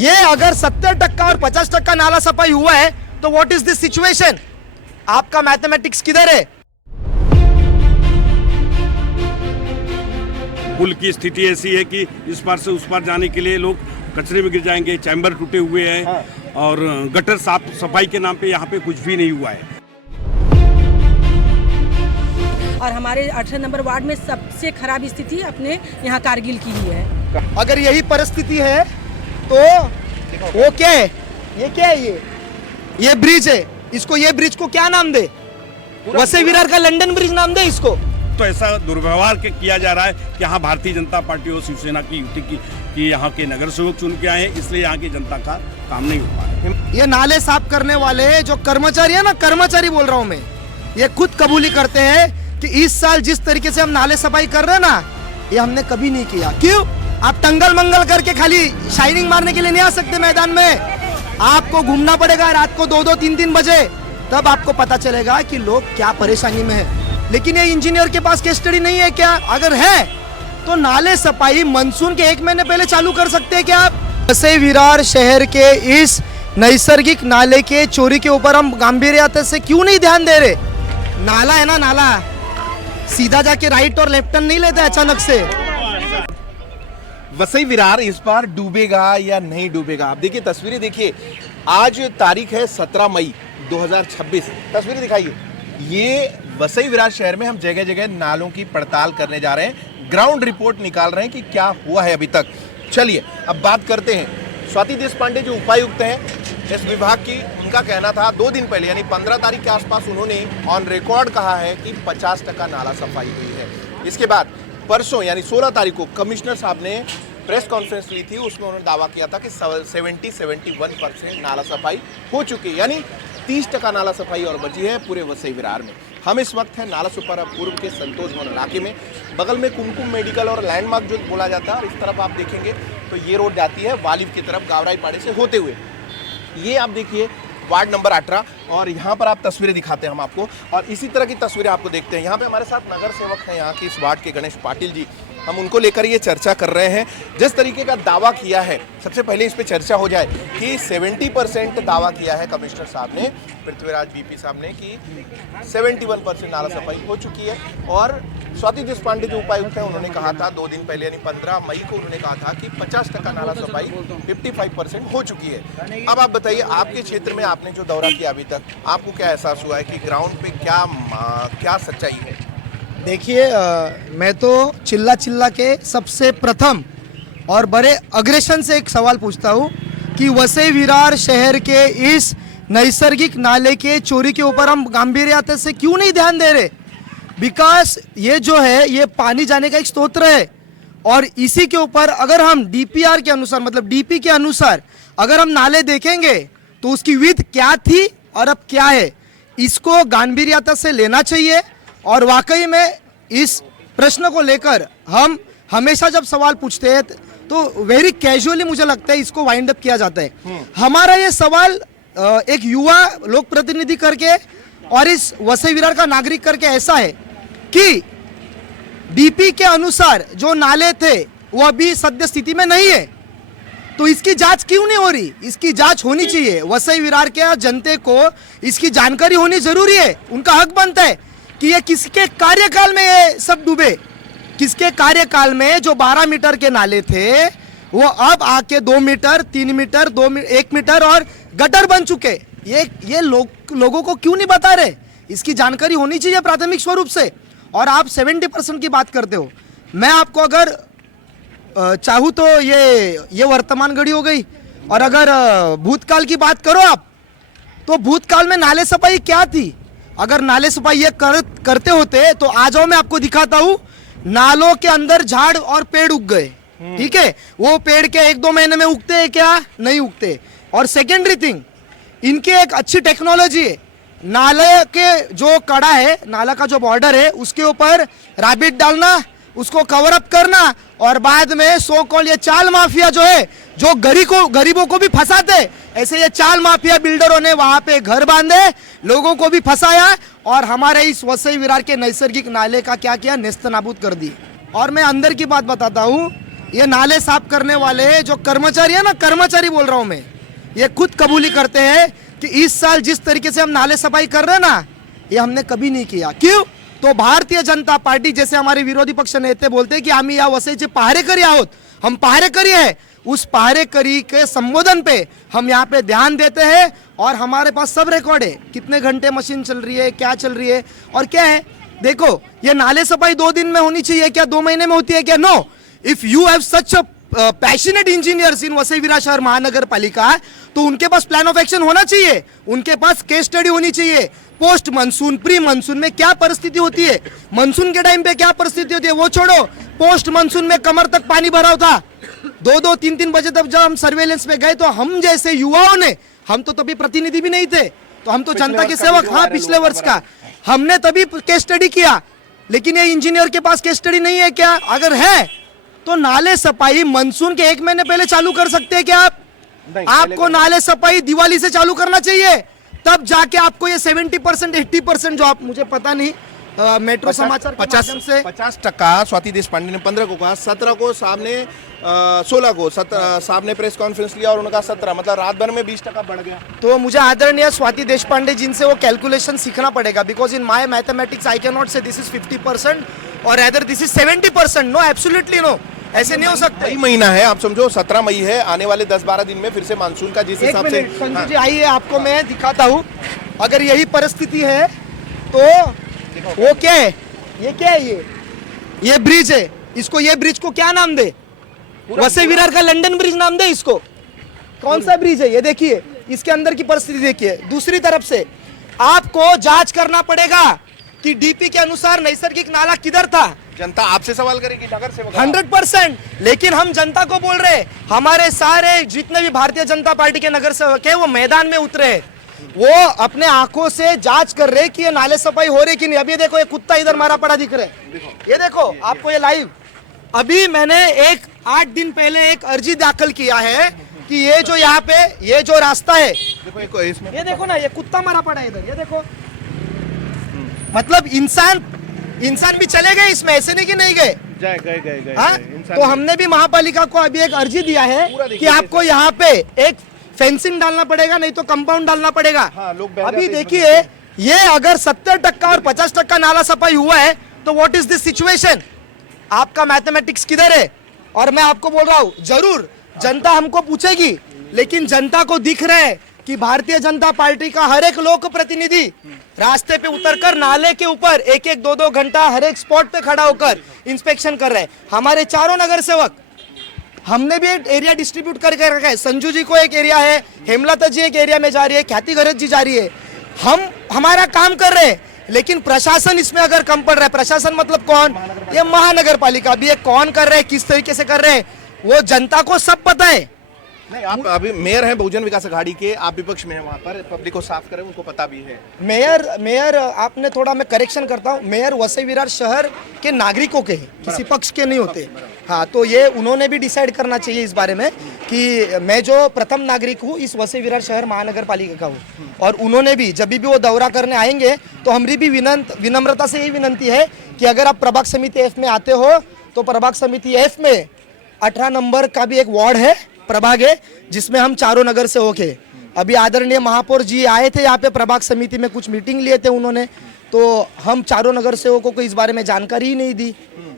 ये अगर 70% और 50% नाला सफाई हुआ है तो व्हाट इज दिस सिचुएशन? आपका मैथमेटिक्स किधर है? पुल की स्थिति ऐसी है कि इस पार से उस पार जाने के लिए लोग कचरे में गिर जाएंगे, चैम्बर टूटे हुए हैं और गटर साफ सफाई के नाम पे यहाँ पे कुछ भी नहीं हुआ है। और हमारे 18 नंबर वार्ड में सबसे खराब स्थिति अपने यहाँ कारगिल की ही है। अगर यही परिस्थिति है तो वो क्या है? ये क्या है? ये ब्रिज है। इसको ये ब्रिज को क्या नाम दे? वसई विरार का लंदन ब्रिज नाम दे इसको। तो ऐसा दुर्व्यवहार किया जा रहा है कि यहाँ भारतीय जनता पार्टी और शिवसेना की युति की यहाँ के नगर सेवक चुन के आए हैं, इसलिए यहाँ की जनता का काम नहीं हो पा रहा है। ये नाले साफ करने वाले जो कर्मचारी है ना, कर्मचारी बोल रहा हूँ मैं, ये खुद कबूली करते हैं कि इस साल जिस तरीके से हम नाले सफाई कर रहे हैं ना, ये हमने कभी नहीं किया। क्यों? आप टंगल मंगल करके खाली शाइनिंग मारने के लिए नहीं आ सकते मैदान में। आपको घूमना पड़ेगा रात को 2-2, 3-3 बजे, तब आपको पता चलेगा कि लोग क्या परेशानी में है। लेकिन ये इंजीनियर के पास केस स्टडी नहीं है क्या? अगर है तो नाले सफाई मानसून के 1 महीने पहले चालू कर सकते हैं क्या आप? वसई विरार शहर के इस नैसर्गिक नाले के चोरी के ऊपर हम गंभीरता से क्यों नहीं ध्यान दे रहे? नाला है ना, नाला सीधा जाके राइट और लेफ्ट टर्न नहीं लेते अचानक से। वसई विरार इस बार डूबेगा या नहीं डूबेगा? आप देखिए तस्वीरें देखिए, आज तारीख है 17 मई 2026। तस्वीरें दिखाइए। ये वसई विरार शहर में हम जगह जगह नालों की पड़ताल करने जा रहे हैं, ग्राउंड रिपोर्ट निकाल रहे हैं कि क्या हुआ है अभी तक। चलिए अब बात करते हैं। स्वाति देशपांडे जो उपायुक्त हैं इस विभाग की, उनका कहना था 2 दिन पहले यानी 15 तारीख के आसपास उन्होंने ऑन रिकॉर्ड कहा है कि 50% नाला सफाई हुई है। इसके बाद परसों यानी 16 तारीख को कमिश्नर साहब ने प्रेस कॉन्फ्रेंस ली थी, उसमें उन्होंने दावा किया था कि 70-71% नाला सफाई हो चुकी है, यानी 30% नाला सफाई और बची है पूरे वसई विरार में। हम इस वक्त हैं नाला सुपारा पूर्व के संतोष भवन इलाके में। बगल में कुमकुम मेडिकल और लैंडमार्क जो बोला जाता है, और इस तरफ आप देखेंगे तो ये रोड जाती है वालिव की तरफ गावराई पाड़े से होते हुए। ये आप देखिए वार्ड नंबर 18, और यहाँ पर आप तस्वीरें दिखाते हैं हम आपको, और इसी तरह की तस्वीरें आपको देखते हैं। यहाँ पे हमारे साथ नगर सेवक हैं यहाँ की इस वार्ड के, गणेश पाटिल जी। हम उनको लेकर ये चर्चा कर रहे हैं। जिस तरीके का दावा किया है, सबसे पहले इस पे चर्चा हो जाए कि 70% दावा किया है कमिश्नर साहब ने, पृथ्वीराज बीपी साहब ने, कि 71% नाला सफाई हो चुकी है। और स्वाति देशपांडे जो उपायुक्त हैं उन्होंने कहा था 2 दिन पहले यानी 15 मई को उन्होंने कहा था कि 50% नाला सफाई 55% हो चुकी है। अब आप बताइए, आपके क्षेत्र में आपने जो दौरा किया अभी तक, आपको क्या एहसास हुआ है कि ग्राउंड पे क्या सच्चाई है? देखिए, मैं तो चिल्ला के सबसे प्रथम और बड़े अग्रेशन से एक सवाल पूछता हूँ कि वसई विरार शहर के इस नैसर्गिक नाले के चोरी के ऊपर हम गंभीरता से क्यों नहीं ध्यान दे रहे? बिकॉज ये जो है ये पानी जाने का एक स्रोत है, और इसी के ऊपर अगर हम डीपीआर के अनुसार, मतलब डीपी के अनुसार अगर हम नाले देखेंगे तो उसकी विड्थ क्या थी और अब क्या है, इसको गंभीरता से लेना चाहिए। और वाकई में इस प्रश्न को लेकर हम हमेशा जब सवाल पूछते हैं तो वेरी कैजुअली मुझे लगता है इसको वाइंड अप किया जाता है। हमारा ये सवाल एक युवा लोक प्रतिनिधि करके और इस वसई विरार का नागरिक करके ऐसा है कि डीपी के अनुसार जो नाले थे वो अभी सद्य स्थिति में नहीं है, तो इसकी जांच क्यों नहीं हो रही? इसकी जांच होनी चाहिए। वसई विरार के जनता को इसकी जानकारी होनी जरूरी है, उनका हक बनता है कि ये किसके कार्यकाल में ये सब डूबे। किसके कार्यकाल में जो 12 मीटर के नाले थे वो अब आके 2 मीटर, 3 मीटर, 1 मीटर और गटर बन चुके। ये लोगों को क्यों नहीं बता रहे? इसकी जानकारी होनी चाहिए प्राथमिक स्वरूप से। और आप 70% की बात करते हो, मैं आपको अगर चाहूँ तो ये वर्तमान घड़ी हो गई, और अगर भूतकाल की बात करो आप, तो भूतकाल में नाले सफाई क्या थी? अगर नाले सफाई ये करते होते तो आ जाओ, मैं आपको दिखाता हूँ। नालों के अंदर झाड़ और पेड़ उग गए, ठीक है? वो पेड़ के 1-2 महीने में उगते हैं क्या? नहीं उगते। और सेकेंडरी थिंग, इनके एक अच्छी टेक्नोलॉजी है। नाले के जो कड़ा है, नाला का जो बॉर्डर है, उसके ऊपर रैबिट डालना, उसको कवर अप करना, और बाद में सो कॉल ये चाल माफिया जो है, जो गरीबों को भी फंसाते, ऐसे ये चाल माफिया बिल्डरों ने वहां पे घर बांधे, लोगों को भी फंसाया, और हमारे इस वसई विरार के नैसर्गिक नाले का क्या किया? नेस्त नाबूद कर दी। और मैं अंदर की बात बताता हूँ ये नाले साफ करने वाले जो कर्मचारी है ना, कर्मचारी बोल रहा हूं मैं, ये खुद कबूली करते हैं कि इस साल जिस तरीके से हम नाले सफाई कर रहे हैं ना, ये हमने कभी नहीं किया. क्यों? तो भारतीय जनता पार्टी जैसे हमारे विरोधी पक्ष नेते बोलते हैं की आम्ही या वसईचे पहारेकरी आहोत, हम पहारेकरी है, उस पहारेकरी के संबोधन पे हम यहाँ पे ध्यान देते हैं और हमारे पास सब रिकॉर्ड है, कितने घंटे मशीन चल रही है, क्या चल रही है और क्या है. देखो ये नाले सफाई 2 दिन में होनी चाहिए क्या, 2 महीने में होती है क्या? No. If you have such passionate engineers in Vasai Virar शहर महानगर पालिका, तो उनके पास प्लान ऑफ एक्शन होना चाहिए, उनके पास केस स्टडी होनी चाहिए. पोस्ट मानसून, प्री मानसून में क्या परिस्थिति होती है, मानसून के टाइम पे क्या परिस्थिति होती है वो छोड़ो. पोस्ट मानसून में कमर तक पानी भरा था, 2-2, 3-3 बजे तक जब हम सर्वेलेंस में गए तो हम जैसे युवाओं ने, हम तो तभी प्रतिनिधि भी नहीं थे, तो हम तो जनता के सेवक, हाँ पिछले वर्ष का, हमने तभी केस स्टडी किया. लेकिन ये इंजीनियर के पास केस स्टडी नहीं है क्या? अगर है तो नाले सफाई मानसून के 1 महीने पहले चालू कर सकते हैं क्या आप? आपको नाले सफाई दिवाली से चालू करना चाहिए, तब जाके आपको ये 70%, 80% जो आप, मुझे पता नहीं, मेट्रो समाचार के माध्यम से 50% स्वाति देशपांडे ने 15 को कहा, 17 को सामने 16 को साहब ने प्रेस कॉन्फ्रेंस लिया और उनका 17, मतलब रात भर में 20% बढ़ गया. तो मुझे आदरणीय स्वाति देशपांडे जिनसे वो कैलकुलेशन सीखना पड़ेगा, because in my mathematics I can not say this is 50% और other this is 70%. No, absolutely no, ऐसे नहीं हो सकता. मई महीना है, आप समझो 17 मई है, आने वाले 10-12 दिन में फिर से मानसून का जिस हिसाब से. संजू जी आइए, आपको मैं दिखाता हूँ. अगर यही परिस्थिति है तो वो क्या है, ये क्या है, ये ब्रिज है, इसको, ये ब्रिज को क्या नाम दे? वसई विरार का लंदन ब्रिज नाम दे इसको. कौन सा ब्रिज है ये? देखिए इसके अंदर की परिस्थिति देखिए. दूसरी तरफ से आपको जांच करना पड़ेगा कि डीपी के अनुसार नैसर्गिक नाला किधर था. जनता आपसे सवाल करेगी, नगर सेवक 100%. लेकिन हम जनता को बोल रहे, हमारे सारे जितने भी भारतीय जनता पार्टी के नगर सेवक है वो मैदान में उतरे, वो अपने आंखों से जांच कर रहे कि ये नाले सफाई हो रही कि नहीं. अभी देखो ये कुत्ता इधर मारा पड़ा दिख रहा है, ये देखो आपको ये लाइव. अभी मैंने 8 दिन पहले एक अर्जी दाखिल किया है कि ये जो यहाँ पे ये जो रास्ता है, देखो इसमें, ये देखो ना, ये कुत्ता मारा पड़ा है इधर, ये देखो. मतलब इंसान भी चले गए इसमें, ऐसे नहीं कि नहीं गए. गए. हाँ, तो हमने भी महापालिका को अभी एक अर्जी दिया है कि आपको यहाँ पे एक फेंसिंग डालना पड़ेगा, नहीं तो कंपाउंड डालना पड़ेगा. हाँ, लोग अभी देखिए ये अगर 70% और 50% नाला सफाई हुआ है तो व्हाट इज दिस सिचुएशन? आपका मैथमेटिक्स किधर है? और मैं आपको बोल रहा हूँ, जरूर जनता हमको पूछेगी, लेकिन जनता को दिख रहा है कि भारतीय जनता पार्टी का हर एक लोक प्रतिनिधि रास्ते पे उतरकर नाले के ऊपर 1-1, 2-2 घंटा हर एक स्पॉट पे खड़ा होकर इंस्पेक्शन कर रहे हैं. हमारे चारों नगर सेवक, हमने भी एक एरिया डिस्ट्रीब्यूट करके रखा है. संजू जी को एक एरिया है, हेमलता जी एक एरिया में जा रही है, ख्याति गरज जी जा रही है. हम हमारा काम कर रहे हैं, लेकिन प्रशासन इसमें अगर कम पड़ रहा है, प्रशासन मतलब कौन? ये महानगर पालिका भी है. कौन कर रहे हैं, किस तरीके से कर रहे हैं, वो जनता को सब पता है. नहीं, आप अभी मेयर हैं बहुजन विकास अघाड़ी के, आप विपक्ष में हैं, वहाँ पर पब्लिक को साफ करें, उनको पता भी है. मेयर आपने थोड़ा, मैं करेक्शन करता हूँ, मेयर वसई विरार शहर के नागरिकों के हैं, किसी पक्ष के नहीं होते. हाँ, तो ये उन्होंने भी डिसाइड करना चाहिए इस बारे में कि मैं जो प्रथम नागरिक हूँ इस वसई विरार शहर महानगर पालिका का हूँ, और उन्होंने भी जब भी वो दौरा करने आएंगे तो हमारी भी विनम्रता से यही विनंती है कि अगर आप प्रभाग समिति F में आते हो तो प्रभाग समिति F में 18 नंबर का भी एक वार्ड है, प्रभाग है, जिसमें हम चारों नगर से होके. अभी आदरणीय महापौर जी आए थे यहाँ पे प्रभाग समिति में, कुछ मीटिंग लिए थे उन्होंने, तो हम चारों नगर सेवकों को इस बारे में जानकारी ही नहीं दी.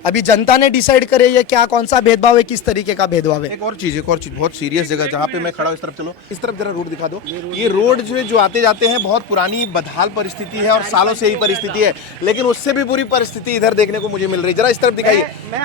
अभी जनता ने डिसाइड करे ये क्या, कौन सा भेदभाव है, किस तरीके का भेदभाव है. एक और चीज बहुत सीरियस जगह जहाँ पे मैं खड़ा हूँ, इस तरफ चलो, इस तरफ जरा रोड दिखा दो. ये रोड जो आते जाते हैं बहुत पुरानी बदहाल परिस्थिति है और सालों से ही परिस्थिति है, लेकिन उससे भी बुरी परिस्थिति इधर देखने को मुझे मिल रही है. जरा इस तरफ दिखाइए,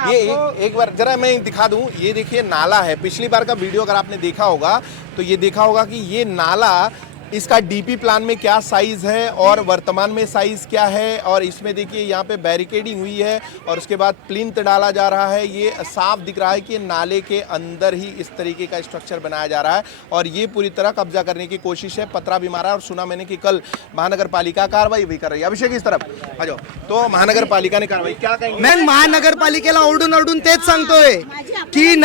ये एक बार जरा मैं दिखा दूं. ये देखिए नाला है, पिछली बार का वीडियो अगर आपने देखा होगा तो ये देखा होगा कि ये नाला, इसका डीपी प्लान में क्या साइज है और वर्तमान में साइज क्या है, और इसमें देखिए यहाँ पे बैरिकेडिंग हुई है और उसके बाद प्लिंथ डाला जा रहा है. ये साफ दिख रहा है कि नाले के अंदर ही इस तरीके का स्ट्रक्चर बनाया जा रहा है और ये पूरी तरह कब्जा करने की कोशिश है. पतरा भी मारा और सुना मैंने कि कल महानगर पालिका कार्रवाई भी कर रही है. अभिषेक इस तरफ आ जाओ. तो महानगर पालिका ने कार्रवाई क्या कहेंगे? मैं महानगरपालिकेला ओरडून तेच सांगतोय की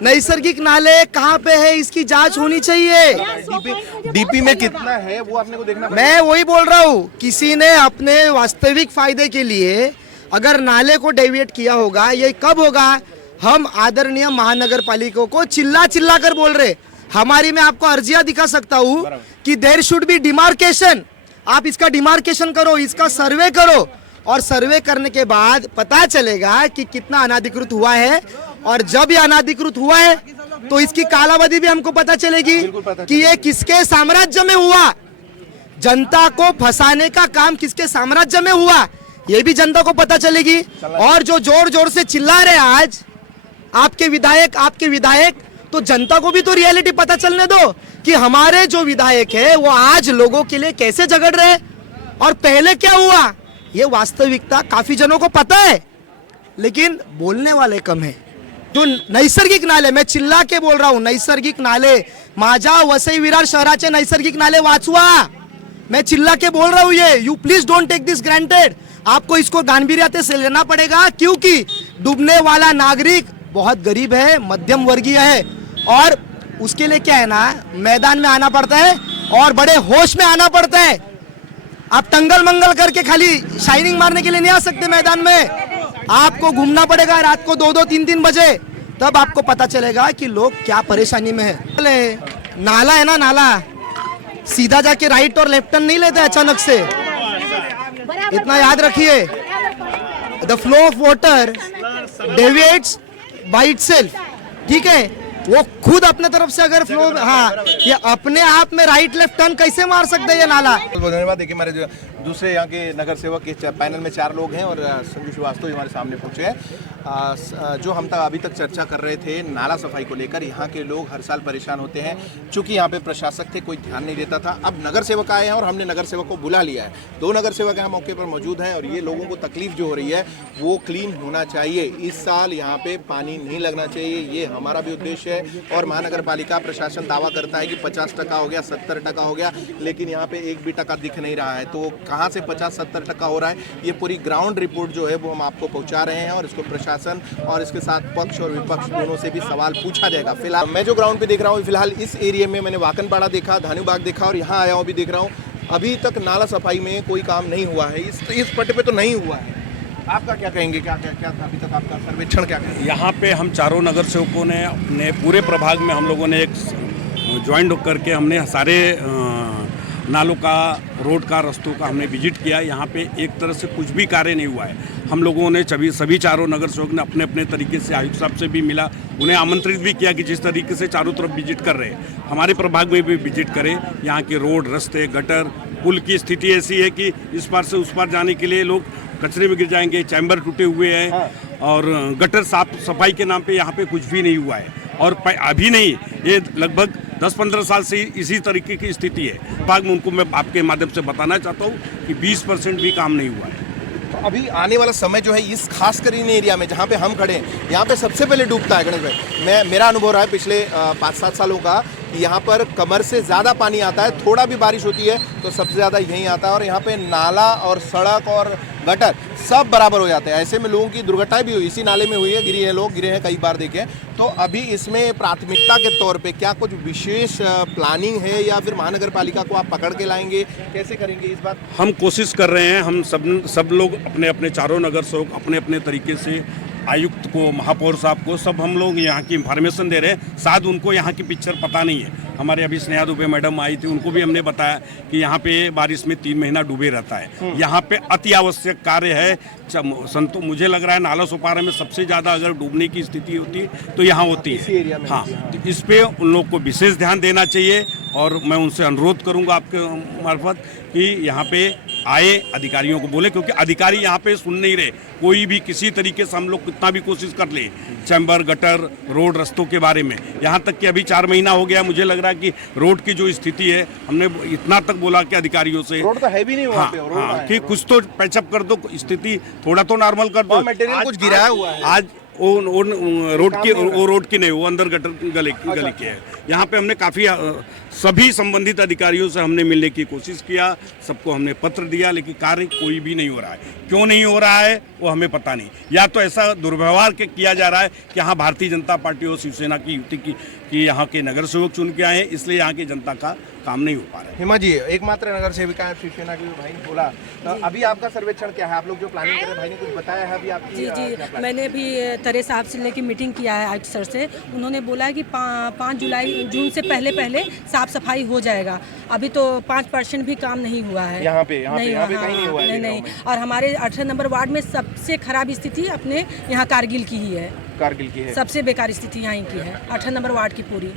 नैसर्गिक नाले कहाँ पे है, इसकी जांच होनी चाहिए. डीपी में कितना है वो आपने को देखना. मैं वही बोल रहा हूँ, किसी ने अपने वास्तविक फायदे के लिए अगर नाले को डेविएट किया होगा, ये कब होगा? हम आदरणीय महानगर पालिका को चिल्ला चिल्ला कर बोल रहे। हमारी मैं आपको अर्जियां दिखा सकता हूँ कि देयर शुड बी डिमार्केशन। आप इसका डिमार्केशन करो, इसका सर्वे करो, और सर्वे करने के बाद पता चलेगा कि कितना अनाधिकृत हुआ है। और जब ये अनाधिकृत हुआ है तो इसकी कालावधि भी हमको पता चलेगी कि ये किसके साम्राज्य में हुआ। जनता को फंसाने का काम किसके साम्राज्य में हुआ, ये भी जनता को पता चलेगी। और जो जोर जोर से चिल्ला रहे आज आपके विधायक, तो जनता को भी तो रियलिटी पता चलने दो कि हमारे जो विधायक है वो आज लोगों के लिए कैसे झगड़ रहे और पहले क्या हुआ। ये वास्तविकता काफी जनों को पता है, लेकिन बोलने वाले कम है। जो नैसर्गिक नाले, मैं चिल्ला के बोल रहा हूँ, नैसर्गिक नाले, माझा वसई विरार शहराचे नैसर्गिक नाले वाचवा। मैं चिल्ला के बोल रहा हूँ ये, you please don't take this granted. आपको इसको गांभीर्यता से लेना पड़ेगा, क्योंकि डूबने वाला नागरिक बहुत गरीब है, मध्यम वर्गीय है, और उसके लिए क्या है ना, मैदान में आना पड़ता है और बड़े होश में आना पड़ता है। आप टंगल मंगल करके खाली शाइनिंग मारने के लिए नहीं आ सकते मैदान में। आपको घूमना पड़ेगा रात को 2-2, 3-3 बजे, तब आपको पता चलेगा कि लोग क्या परेशानी में है। नाला है ना, नाला सीधा जाके राइट और लेफ्ट टर्न नहीं लेते अचानक से, इतना याद रखिए। The flow of water deviates by itself, ठीक है, वो खुद अपने तरफ से अगर फ्लो, हाँ, ये अपने आप में राइट लेफ्ट टर्न कैसे मार सकते हैं ये नाला। बहुत धन्यवाद। देखिए हमारे जो दूसरे यहाँ के नगर सेवक के पैनल में 4 लोग हैं और संजू श्रीवास्तव हमारे सामने पहुँचे हैं। जो हम अभी तक चर्चा कर रहे थे नाला सफाई को लेकर, यहाँ के लोग हर साल परेशान होते हैं। चूंकि यहाँ पे प्रशासक थे, कोई ध्यान नहीं देता था। अब नगर सेवक आए हैं और हमने नगर सेवक को बुला लिया है। 2 नगर सेवक यहाँ मौके पर मौजूद हैं और ये लोगों को तकलीफ जो हो रही है वो क्लीन होना चाहिए। इस साल यहाँ पे पानी नहीं लगना चाहिए, ये हमारा भी उद्देश्य है। और महानगर पालिका प्रशासन दावा करता है कि 50% हो गया, 70% हो गया, लेकिन यहाँ पे 1 भी टका दिख नहीं रहा है। तो कहाँ से 50-70% हो रहा है, ये पूरी ग्राउंड रिपोर्ट जो है वो हम आपको पहुँचा रहे हैं। और इसको प्रशासन और इसके साथ पक्ष और विपक्ष दोनों से भी सवाल पूछा जाएगा। फिलहाल मैं जो ग्राउंड पे देख रहा हूँ, फिलहाल इस एरिया में मैंने वाकनपाड़ा देखा, धानुबाग देखा और यहाँ आया हूँ, भी देख रहा हूँ। अभी तक नाला सफाई में कोई काम नहीं हुआ है, इस पट्टे पे तो नहीं हुआ है। आपका क्या कहेंगे, क्या अभी तक आपका सर्वेक्षण क्या कहेंगे? यहाँ पे हम चारों नगर सेवकों ने अपने पूरे प्रभाग में हम लोगों ने एक ज्वाइंट करके हमने सारे नालों का, रोड का, रस्तों का हमने विजिट किया। यहाँ पे एक तरह से कुछ भी कार्य नहीं हुआ है। हम लोगों ने सभी चारों नगर सेवक ने अपने अपने तरीके से आयुक्त साहब से भी मिला, उन्हें आमंत्रित भी किया कि जिस तरीके से चारों तरफ विजिट कर रहे हैं हमारे प्रभाग में भी विजिट करें। यहाँ के रोड, रास्ते, गटर, पुल की स्थिति ऐसी है कि इस पार से उस पार जाने के लिए लोग कचरे में गिर जाएंगे, चैम्बर टूटे हुए हैं और गटर साफ सफाई के नाम पे यहाँ पे कुछ भी नहीं हुआ है। और अभी नहीं, ये लगभग 10-15 साल से इसी तरीके की स्थिति है। विभाग में उनको मैं आपके माध्यम से बताना चाहता हूँ कि 20% भी काम नहीं हुआ है। तो अभी आने वाला समय जो है इस खासकर इन एरिया में जहाँ पे हम खड़े हैं, यहाँ पे सबसे पहले डूबता है गणेश भाई। मेरा अनुभव रहा है पिछले 5-7 सालों का कि यहाँ पर कमर से ज़्यादा पानी आता है। थोड़ा भी बारिश होती है तो सबसे ज़्यादा यहीं आता है और यहाँ पे नाला और सड़क और गटर सब बराबर हो जाते हैं। ऐसे में लोगों की दुर्घटनाएं भी हुई, इसी नाले में हुई है, लोग गिरे हैं, कई बार देखे। तो अभी इसमें प्राथमिकता के तौर पे क्या कुछ विशेष प्लानिंग है या फिर महानगर पालिका को आप पकड़ के लाएंगे, कैसे करेंगे इस बात? हम कोशिश कर रहे हैं, हम सब लोग अपने अपने चारों नगर सेवक अपने अपने तरीके से आयुक्त को, महापौर साहब को, सब हम लोग यहाँ की इंफॉर्मेशन दे रहे हैं। शायद उनको यहाँ की पिक्चर पता नहीं है। हमारे अभी स्नेहा दुबे मैडम आई थी, उनको भी हमने बताया कि यहाँ पे बारिश में 3 महीना डूबे रहता है। यहाँ पे अति आवश्यक कार्य है। मुझे लग रहा है नाला सोपारा में सबसे ज़्यादा अगर डूबने की स्थिति होती है तो यहाँ होती है। हाँ, तो इस पे उन लोग को विशेष ध्यान देना चाहिए और मैं उनसे अनुरोध करूँगा आपके मार्फत कि यहाँ पे आए, अधिकारियों को बोले, क्योंकि अधिकारी यहाँ पे सुन नहीं रहे। कोई भी किसी तरीके से हम लोग कितना भी कोशिश कर ले चैम्बर, गटर, रोड, रस्तों के बारे में, यहाँ तक कि अभी 4 महीना हो गया, मुझे लग रहा है कि रोड की जो स्थिति है, हमने इतना तक बोला कि अधिकारियों से, रोड तो है भी नहीं वहाँ पे, रोड कि कुछ तो पैचअप कर दो, स्थिति थोड़ा तो नॉर्मल कर दो। मटेरियल कुछ गिराया हुआ है। आज वो रोड की नहीं, वो अंदर गटर गली के है। यहाँ पे हमने काफ़ी सभी संबंधित अधिकारियों से हमने मिलने की कोशिश किया, सबको हमने पत्र दिया, लेकिन कार्य कोई भी नहीं हो रहा है। क्यों नहीं हो रहा है वो हमें पता नहीं। या तो ऐसा दुर्व्यवहार किया जा रहा है कि यहाँ भारतीय जनता पार्टी और शिवसेना की युति की यहाँ के नगर सेवक चुन के आए हैं, इसलिए यहाँ की जनता का काम नहीं हो पा रहा है। हिमा जी, एकमात्र नगर सेविका है शिवसेना की, भाई ने बोला। तो अभी आपका सर्वेक्षण क्या है? आप लोग जो प्लानिंग कर रहे हैं, भाई ने कुछ बताया है अभी आपकी? जी, मैंने भी तरे साहब से लेके मीटिंग किया है आयुक्त सर से। उन्होंने बोला है कि 5 जून से पहले साफ सफाई हो जाएगा। अभी तो 5% भी काम नहीं हुआ है यहाँ पे कहीं नहीं हुआ है। नहीं। और हमारे 18 नंबर वार्ड में सबसे खराब स्थिति अपने यहाँ कारगिल की ही है। कारगिल की है सबसे बेकार स्थिति यहाँ की है 18 नंबर वार्ड की पूरी।